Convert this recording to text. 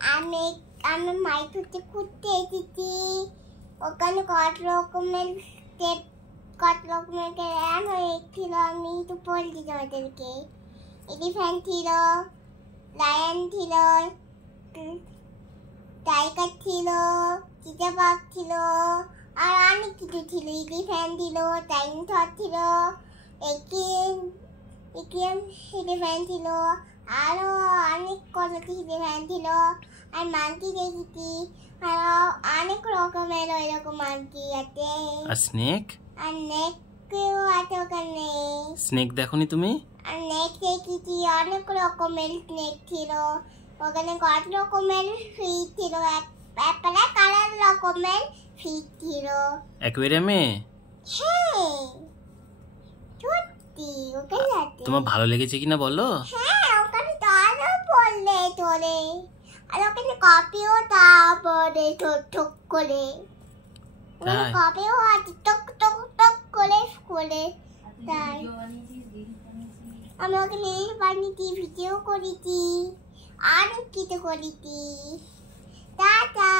আমি আমি মাইক হচ্ছে ঘুরতে এসেছি। ওখানে কত রকমের স্টেপ, কত রকমের গ্রাম হয়েছিল। আমি তো বলছি তোমাদেরকে। এলিফ্যান্ট ছিল, লায়ন ছিল, টাইগার ছিল, চিতাবাঘ ছিল, আর অনেক কিছু ছিল। এলিফ্যান্ট ছিল, ডাইনোসর ছিল, এলিফ্যান্ট ছিল, আরো অনেক কত এলিফ্যান্ট ছিল। আর মাঙ্কি দেখেছি, আরো অনেক রকমের ওইরকম মাঙ্কি আছে। আর স্নেক? আর নেকও আছে ওখানে। স্নেক দেখোনি তুমি? আর নেক দেখেছি, অনেক রকমের স্নেক ছিল ওখানে। কত রকমের ফিশ ছিল, প্রায় কালার রকমের ফিশ ছিল অ্যাকুয়ারিয়ামে। হ্যাঁ সত্যি ওখানে আছে। তোমার ভালো লেগেছে কিনা বলো? হ্যাঁ ওখানে তো আরো বললে তোরে। আর ওখানে কপিও তারপরে ঠক ঠক করে, ওখানে তাই? কপিও আছে টক টক টক করে করে। তাই আমি ওখানে বানিয়েছি, ভিডিও করেছি, অনেক কিছু করেছি। টাটা।